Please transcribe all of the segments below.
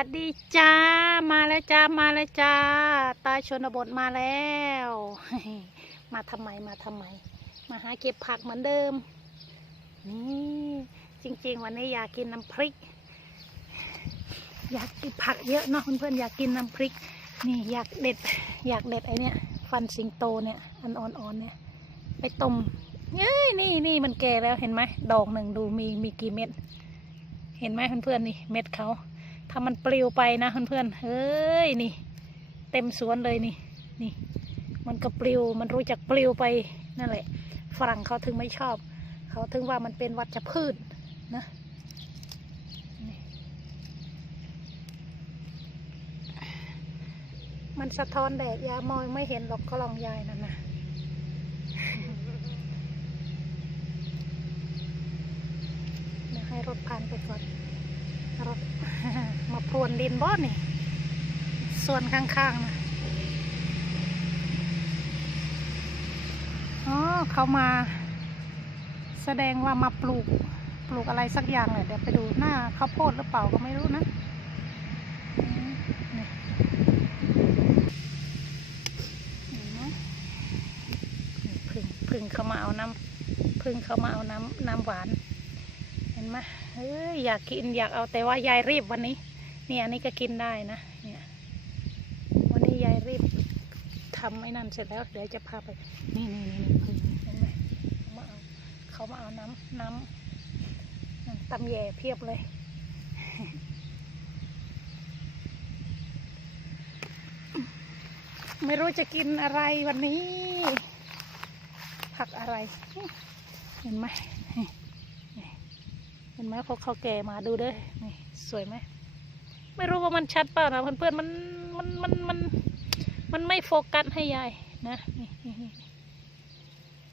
วัสดีจ้า มาแล้วจ้า มาแล้วจ้า ตาชนบทมาแล้ว มาทำไม มาทำไม มาหาเก็บผักเหมือนเดิม นี่จริง ๆ วันนี้อยากกินน้ำพริก อยากกินผักเยอะเนาะเพื่อนๆอยากกินน้ำพริก นี่อยากเด็ด อยากเด็ดไอเนี้ยฟันสิงโตเนี่ยอันอ่อนๆเนี่ย ไปต้มเอ้ยนี่นี่มันแก่แล้วเห็นไหมดอกหนึ่งดูมีมีกี่เม็ด เห็นไหมเพื่อนๆนี่เม็ดเขา ถ้ามันปลิวไปนะเพื่อนๆเฮ้ยนี่ เต็มสวนเลยนี่นี่ มันก็ปลิวมันรู้จักปลิวไปนั่นแหละ ฝรั่งเขาถึงไม่ชอบ เขาถึงว่ามันเป็นวัชพืชนะนมันสะท้อนแดดยามองไม่เห็นหรอกก็ลองยายนั่นนะเดี๋ยวให้รถผ่านไปก่อน รถมาพรวนดินบ่นี่ ส่วนข้างๆนะอ๋อเขามา แสดงว่ามาปลูกปลูกอะไรสักอย่างเลยเดี๋ยวไปดูหน้าข้าวโพดหรือเปล่าก็ไม่รู้นะเห็นไหมนี่พึ่งพึ่งเขามาเอาน้ำพึ่งเขามาเอาน้ำน้ำหวาน เห็นไหม เฮ้ยอยากกินอยากเอาแต่ว่ายายรีบวันนี้ เนี่ยอันนี้ก็กินได้นะ เนี่ย วันนี้ยายรีบทำไอ้นั่นเสร็จแล้วเดี๋ยวจะพาไป นี่นี่นี่พึ่งเห็นไหมเขามาเอาเขามาเอาน้ำน้ำตำแย่เพียบเลยไม่รู้จะกินอะไรวันนี้ ผักอะไร เห็นไหม ห็นไหมเขาเขาแก่มาดูเด้อนี่สวยไหมไม่รู้ว่ามันชัดเปล่านะเพื่อนๆมันมันมันมันมันไม่โฟกัสให้ยายนะนี่นี่นี่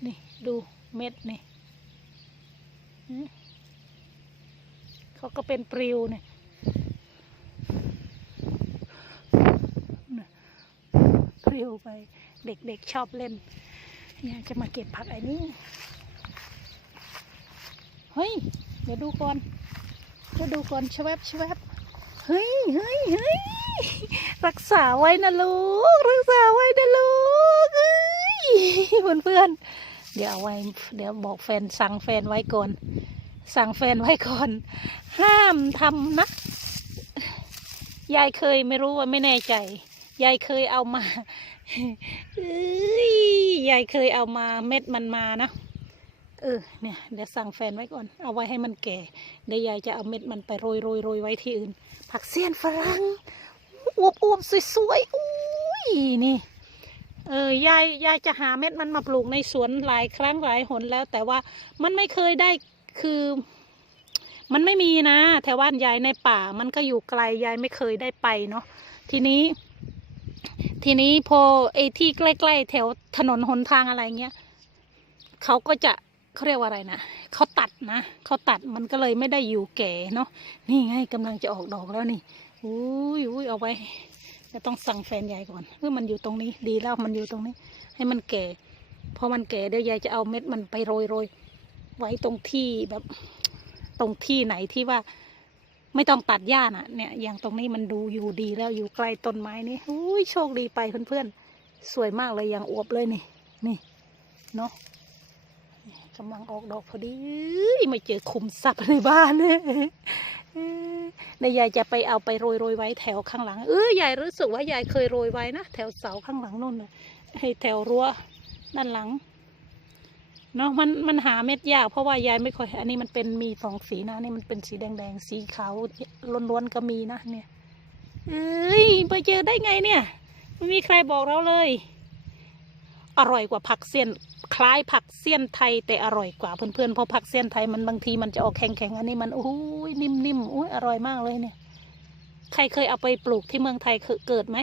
นี่ดูเม็ดนี่เขาก็เป็นปลิวเนี่ยปลิวไปเด็กๆชอบเล่นยายจะมาเก็บผักไอ้นี่เฮ้ย เดี๋ยวดูก่อนเดี๋ยวดูก่อนชวบชวบเฮ้ยเฮ้ยเฮ้ยรักษาไว้นะลูก รักษาไว้นะลูกเฮ้ยเพื่อนเพื่อนเดี๋ยวไว้ เดี๋ยวบอกแฟนสั่งแฟนไว้ก่อน สั่งแฟนไว้ก่อน ห้ามทำนะ ยายเคยไม่รู้ว่าไม่แน่ใจ ยายเคยเอามาเอ้ยยายเคยเอามาเม็ดมันมานะ เออเนี่ยเดี๋ยวสั่งแฟนไว้ก่อน เอาไว้ให้มันแก่เดี๋ยวยายจะเอาเม็ดมันไปโรยโรยโรยไว้ที่อื่น ผักเสี้ยนฝรั่งอวบอวบสวยๆอุ้ยนี่เออยายยายจะหาเม็ดมันมาปลูกในสวนหลายครั้งหลายหนแล้ว แต่ว่ามันไม่เคยได้คือ มันไม่มีนะแถวบ้านยายในป่า มันก็อยู่ไกลยายไม่เคยได้ไปเนาะทีนี้ ทีนี้พอไอ้ที่ใกล้ๆแถวถนนหนทางอะไรเงี้ยเขาก็จะ เขาเรียกว่าอะไรนะเขาตัดนะเขาตัดมันก็เลยไม่ได้อยู่แก่เนาะนี่ไงกำลังจะออกดอกแล้วนี่อุ้ยอุ้ยเอาไว้จะต้องสั่งแฟนยายก่อนเพื่อมันอยู่ตรงนี้ ดีแล้วมันอยู่ตรงนี้ ให้มันแก่พอมันแก่เดี๋ยวยายจะเอาเม็ดมันไปโรยโรยไว้ตรงที่แบบตรงที่ไหนที่ว่าไม่ต้องตัดหญ้าน่ะเนี่ยอย่างตรงนี้มันดูอยู่ดีแล้วอยู่ใกล้ต้นไม้นี่อุ้ยโชคดีไปเพื่อนๆสวยมากเลยอย่างอวบเลยนี่นี่เนาะ กำลังออกดอกพอดีไม่เจอคุมทรัพย์ในบ้านเนี่ยในยายจะไปเอาไปโรยโรยไว้แถวข้างหลัง เออยายรู้สึกว่ายายเคยโรยไว้นะแถวเสาข้างหลังนู่นนะให้แถวรั้วด้านหลังเนาะมันมันหาเม็ดยากเพราะว่ายายไม่ค่อยอันนี้มันเป็นมีสองสีนะนี่มันเป็นสีแดงแดงสีขาวล้วนๆก็มีนะเนี่ยเอ้ยไปเจอได้ไงเนี่ย ไม่มีใครบอกเราเลย อร่อยกว่าผักเสี้ยน คล้ายผักเสี้ยนไทยแต่อร่อยกว่าเพื่อนๆเพราะผักเสี้ยนไทยมันบางทีมันจะออกแข็งๆอันนี้มันโอ้ยนิ่มๆอุ้ยอร่อยมากเลยเนี่ย ใครเคยเอาไปปลูกที่เมืองไทยเคยเกิดไหม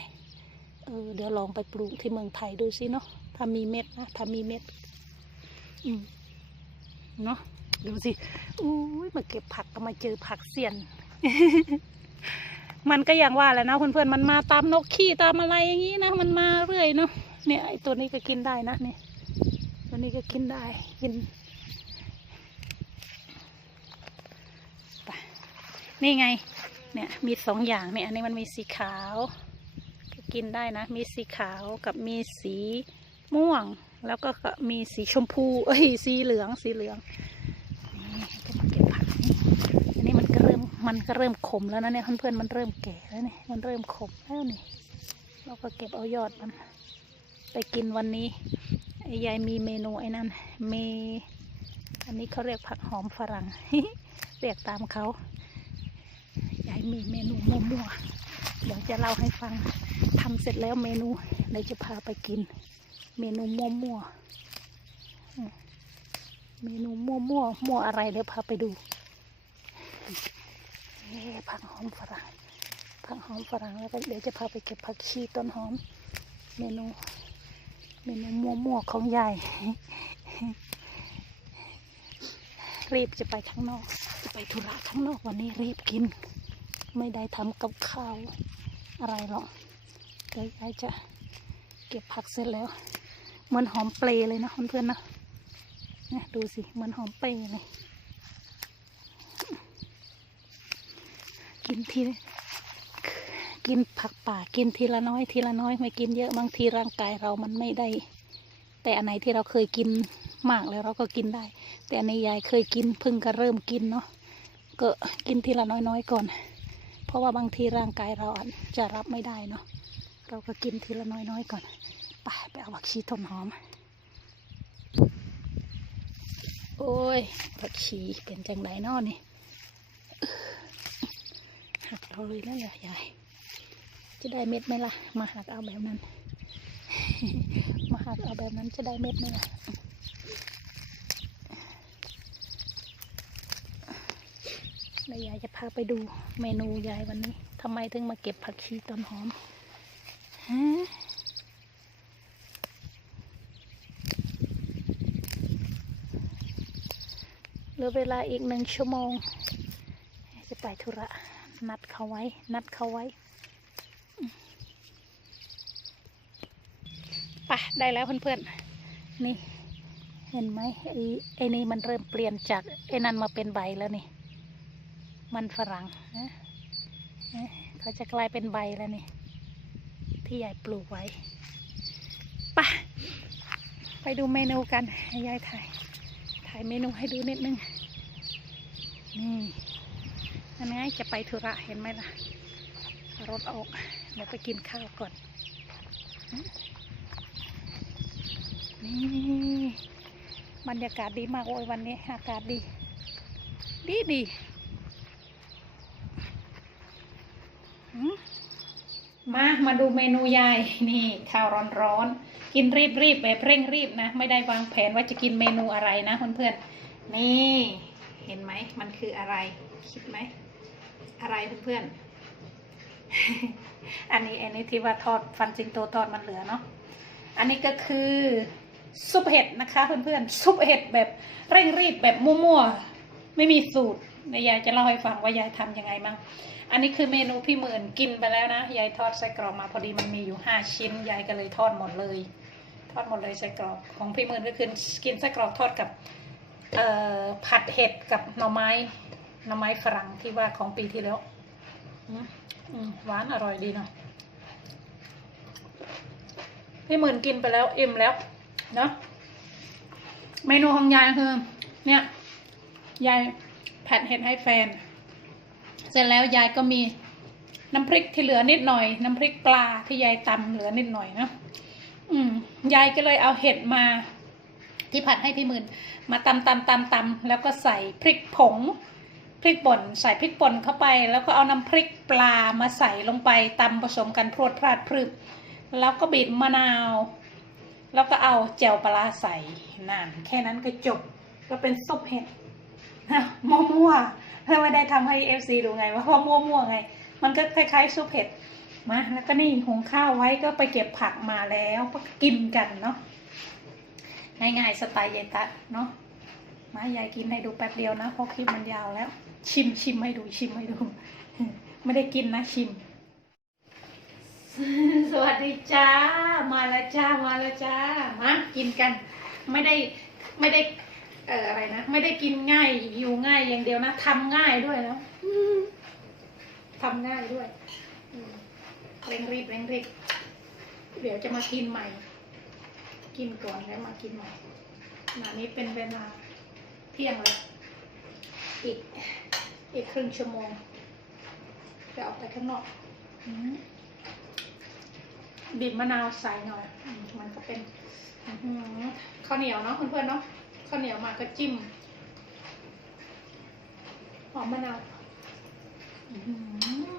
เออเดี๋ยวลองไปปลูกที่เมืองไทยดูสิเนาะถ้ามีเม็ดนะถ้ามีเม็ดอืมเนาะดูสิอุ้ยมาเก็บผักก็มาเจอผักเสี้ยน มันก็อย่างว่าแหละนะเพื่อนๆมันมาตามนกขี้ตามอะไรอย่างนี้นะมันมาเรื่อยเนาะเนี่ยไอตัวนี้ก็กินได้นะเนี่ย ตัวนี้ก็กินได้กินไปนี่ไง เนี่ยมีสองอย่างเนี่ยอันนี้มันมีสีขาวก็กินได้นะ มีสีขาวกับมีสีม่วง แล้วก็มีสีชมพูเอ้ยสีเหลืองสีเหลืองนี่มาเก็บผักนี่อันนี้มันก็เริ่มมันก็เริ่มขมแล้วนะเนี่ยเพื่อนๆมันเริ่มแก่แล้วเนี่ยมันเริ่มขมแล้วนี่เราก็เก็บเอายอดมัน ไปกินวันนี้ ยายมีเมนูไอ้นั่นเม อันนี้เขาเรียกผักหอมฝรั่ง เรียกตามเขา ยายมีเมนูมั่วๆ เดี๋ยวจะเล่าให้ฟัง ทำเสร็จแล้วเมนูเดี๋ยวจะพาไปกิน เมนูมั่วๆ เมนูมั่วๆ มั่วอะไรเดี๋ยวพาไปดูผักหอมฝรั่ง ผักหอมฝรั่งแล้วก็เดี๋ยวจะพาไปเก็บผักชีต้นหอม เมนู เมนูมั่วของยายรีบจะไปข้างนอก จะไปธุระข้างนอกวันนี้รีบกิน ไม่ได้ทำกับข้าวอะไรหรอกเดี๋ยวยายจะเก็บผักเสร็จแล้ว เหมือนหอมเปรย์เลยนะเพื่อนๆนะเนี่ยดูสิเหมือนหอมเปรย์เลย กินที กินผักป่ากินทีละน้อย ทีละน้อยไม่กินเยอะบางทีร่างกายเรามันไม่ได้ แต่อันไหนที่เราเคยกินมากแล้วเราก็กินได้ แต่อันนี้ยายเคยกินเพิ่งก็เริ่มกินเนาะก็กินทีละน้อยๆก่อน เพราะว่าบางทีร่างกายเราอาจจะรับไม่ได้เนาะเราก็กินทีละน้อยๆก่อนไปไปเอาผักชีต้นหอม โอ้ยผักชีเป็นจังไดนอนี่หักเราเลยแล้วเหรอยาย จะได้เม็ดไหมล่ะ มาหักเอาแบบนั้น มาหักเอาแบบนั้นจะได้เม็ดไหมล่ะเดี๋ยวยายจะพาไปดูเมนูยายวันนี้ทำไมถึงมาเก็บผักชีต้นหอมฮะเหลือเวลาอีกหนึ่งชั่วโมง จะไปธุระนัดเขาไว้ นัดเขาไว้ ไปได้แล้วเพื่อนๆ นี่ เห็นไหมไอ้ไอ้นี่มันเริ่มเปลี่ยนจากไอ้นั่นมาเป็นใบแล้วนี่ มันฝรั่งนะเขาจะกลายเป็นใบแล้วนี่ ที่ยายปลูกไว้ไปะไปดูเมนูกันให้ยายถ่ายถ่ายเมนูให้ดูนิดนึง นี่อันนี้จะไปธุระเห็นไหมล่ะ รถออกเดี๋ยวไปกินข้าวก่อน นี่บรรยากาศดีมากโอ้ยวันนี้อากาศดี ดีดีมามาดูเมนูยายนี่ข้าวร้อนๆกินรีบรีบๆแบบเร่งรีบนะ ไม่ได้วางแผนว่าจะกินเมนูอะไรนะเพื่อนๆนี่เห็นไหมมันคืออะไร คิดไหม อะไรเพื่อนๆอันนี้อันนี้ที่ว่าทอดฟันจิงโตทอดมันเหลือเนาะอันนี้ก็คือ ซุปเห็ดนะคะเพื่อนๆซุปเห็ดแบบเร่งรีบแบบมั่วๆไม่มีสูตรยยายจะเล่าให้ฟังว่ายายทำยังไงมั่งอันนี้คือเมนูพี่หมื่นกินไปแล้วนะยายทอดไส้กรอกมาพอดีมันมีอยู่ห้าชิ้นยายก็เลยทอดหมดเลย ทอดหมดเลยไส้กรอกของพี่หมื่นก็คือกินไส้กรอกทอดกับเออผัดเห็ดกับหน่อไม้หน่อไม้ฝรั่งที่ว่าของปีที่แล้วหวานอร่อยดีเนาะพี่หมื่นกินไปแล้วอิ่มแล้ว เนาะเมนูของยายคือ เนี่ยยายผัดเห็ดให้แฟน เสร็จแล้วยายก็มีน้ำพริกที่เหลือนิดหน่อย น้ำพริกปลาที่ยายตำเหลือนิดหน่อยเนาะอืมยายก็เลยเอาเห็ดมาที่ผัดให้พี่หมื่นมาตำตำตำตำแล้วก็ใส่พริกผง พริกป่นใส่พริกป่นเข้าไป แล้วก็เอาน้ำพริกปลามาใส่ลงไปตำผสมกันพรวดพลาดพรึบแล้วก็บีบมะนาว แล้วก็เอาแจ่วปลาใส่นั่นแค่นั้นก็จบ ก็เป็นซุปเห็ดมั่วๆเพื่อไม่ได้ทำให้เอฟซีดูไงว่าเพราะมั่วๆไง มันก็คล้ายๆซุปเห็ดมาแล้วก็นี่หุงข้าวไว้ก็ไปเก็บผักมาแล้วก็กินกันเนาะง่ายๆสไตล์ยายตะเนาะมายายกินให้ดูแป๊บเดียวนะเพราะคลิปมันยาวแล้ว ชิมชิมให้ดูชิมให้ดู ไม่ได้กินนะชิม สวัสดีจ้า มาแล้วจ้า มาแล้วจ้า มากินกัน ไม่ได้ไม่ได้ เอ่ออะไรนะ ไม่ได้กินง่ายอยู่ง่ายอย่างเดียวนะทำง่ายด้วยนะทำง่ายด้วยเร่งรีบเร่งรีบเดี๋ยวจะมากินใหม่ กินก่อนแล้วมากินใหม่ขณะนี้เป็นเวลาเที่ยงแล้ว อีกอีกครึ่งชั่วโมงจะออกไปข้างนอกอื บีบมะนาวใส่หน่อย มันก็เป็นข้าวเหนียวเนาะเพื่อนๆเนาะข้าวเหนียวมาก็จิ้มหอมมะนาวอื้อหือ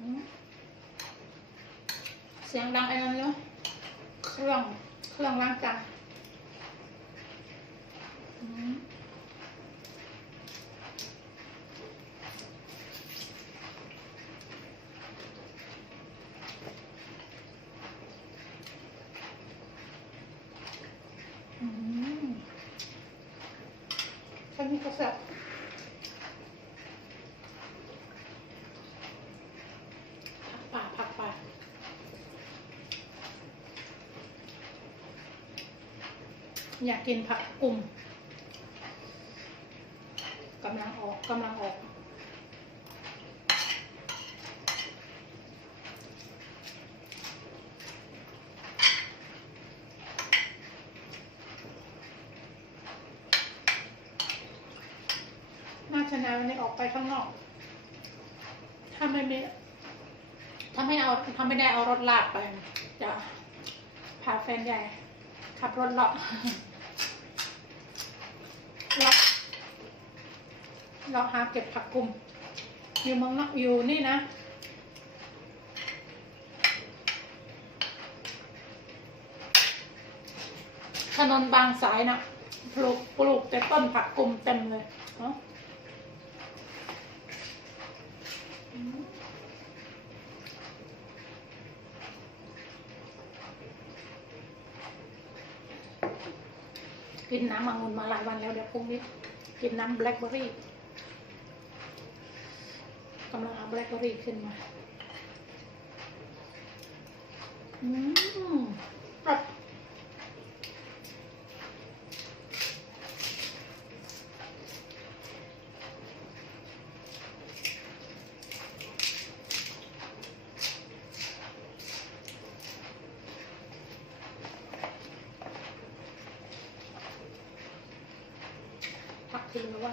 อืมเสียงดังไอ้นั่นเนาะเครื่องเครื่องล้างจานอืมอืมฉันมีกระสับผักป่าผักป่า อยากกินผักกลุ่มกำลังออกกำลังออกน่าจะนานวันนี้ออกไปข้างนอก ถ้าไม่มีถ้าไม่เอาถ้าไม่ได้เอารถลากไป จะพาแฟนใหญ่ขับรถเลาะ เลาะ เลาหาเก็บผักกุมอยู่เมืองนอกอยู่นี่นะ ถนนบางสายนะปลูกปลูกแต่ต้นผักกุมเต็มเลยเนาะกินน้ำองุ่นมาหลายวันแล้วเดี๋ยวพรุ่งนี้ กินน้ำแบล็คเบอร์รี่ กำลังเอาแบล็คเบอร์รี่ขึ้นมา อืมกรอบผักทิ้งเอาไว้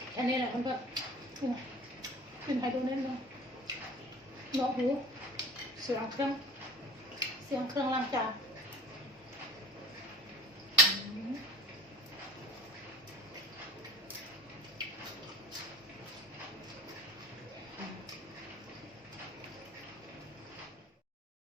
อันนี้แหละมันก็ขึ้นไฮโดูนิดนึงเนาะหูเสียงเครื่อง เสียงเครื่องล้างจาน